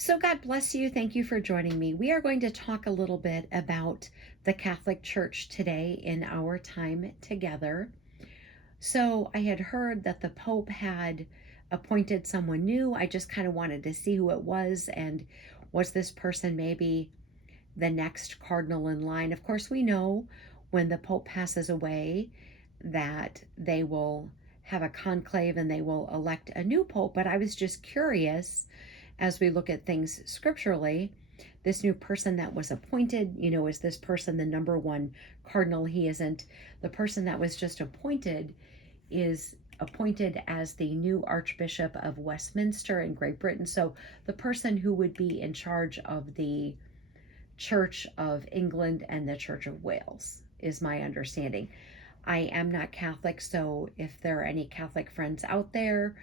So, God bless you. Thank you for joining me. We are going to talk a little bit about the Catholic Church today in our time together. So, I had heard that the Pope had appointed someone new. I just kind of wanted to see who it was, and was this person maybe the next cardinal in line? Of course, we know when the Pope passes away that they will have a conclave and they will elect a new Pope. But I was just curious, as we look at things scripturally, this new person that was appointed, is this person the number one cardinal? He isn't. The person that was just appointed is appointed as the new Archbishop of Westminster in Great Britain. So the person who would be in charge of the Church of England and the Church of Wales is my understanding. I am not Catholic, so if there are any Catholic friends out there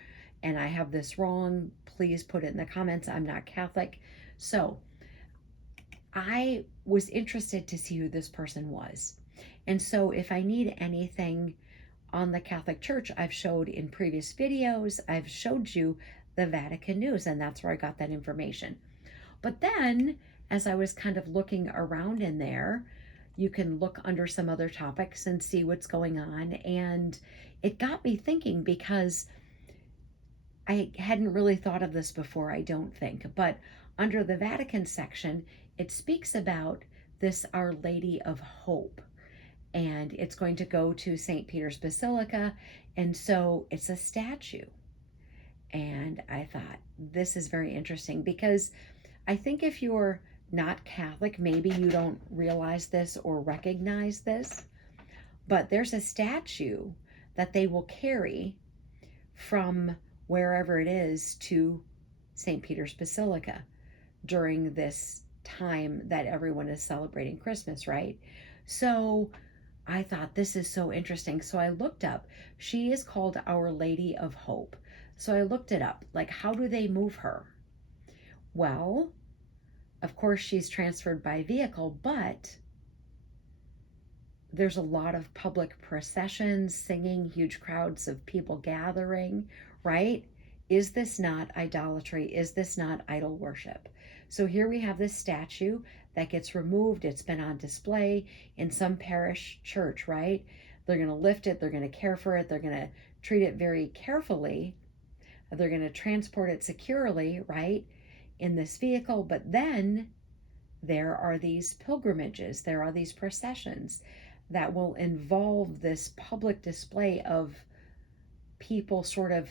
and I have this wrong, please put it in the comments. I'm not Catholic. So I was interested to see who this person was. And so if I need anything on the Catholic Church, I've showed in previous videos, I've showed you the Vatican News, and that's where I got that information. But then, as I was kind of looking around in there, you can look under some other topics and see what's going on. And it got me thinking because I hadn't really thought of this before, I don't think. But under the Vatican section, it speaks about this Our Lady of Hope. And it's going to go to St. Peter's Basilica. And so it's a statue. And I thought, this is very interesting because I think if you're not Catholic, maybe you don't realize this or recognize this, but there's a statue that they will carry from wherever it is to St. Peter's Basilica during this time that everyone is celebrating Christmas, right? So I thought this is so interesting. So I looked up, she is called Our Lady of Hope. So I looked it up, like, how do they move her? Well, of course, she's transferred by vehicle, but there's a lot of public processions, singing, huge crowds of people gathering, right? Is this not idolatry? Is this not idol worship? So here we have this statue that gets removed. It's been on display in some parish church, right? They're going to lift it, they're going to care for it, they're going to treat it very carefully, they're going to transport it securely, right, in this vehicle. But then there are these pilgrimages, there are these processions that will involve this public display of people sort of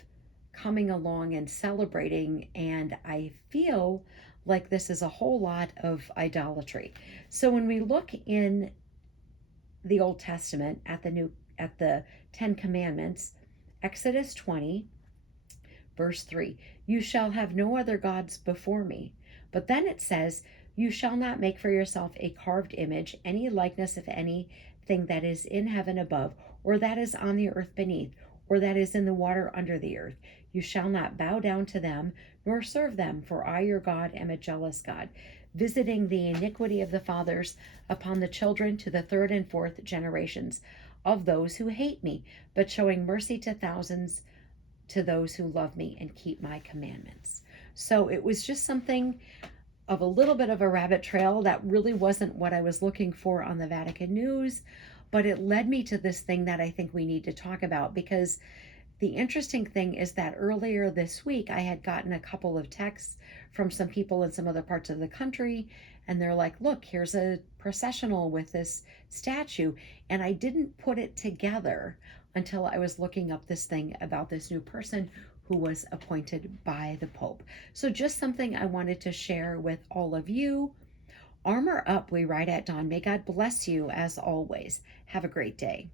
coming along and celebrating. And I feel like this is a whole lot of idolatry. So when we look in the Old Testament at the 10 Commandments, Exodus 20, verse 3, you shall have no other gods before me. But then it says, you shall not make for yourself a carved image, any likeness of anything that is in heaven above, or that is on the earth beneath, or that is in the water under the earth. You shall not bow down to them, nor serve them, for I, your God, am a jealous God, visiting the iniquity of the fathers upon the children to the third and fourth generations of those who hate me, but showing mercy to thousands to those who love me and keep my commandments. So it was just something of a little bit of a rabbit trail that really wasn't what I was looking for on the Vatican News, but it led me to this thing that I think we need to talk about. Because the interesting thing is that earlier this week I had gotten a couple of texts from some people in some other parts of the country, and they're like, look, here's a processional with this statue. And I didn't put it together until I was looking up this thing about this new person who was appointed by the Pope. So just something I wanted to share with all of you. Armor up, we ride at dawn. May God bless you as always. Have a great day.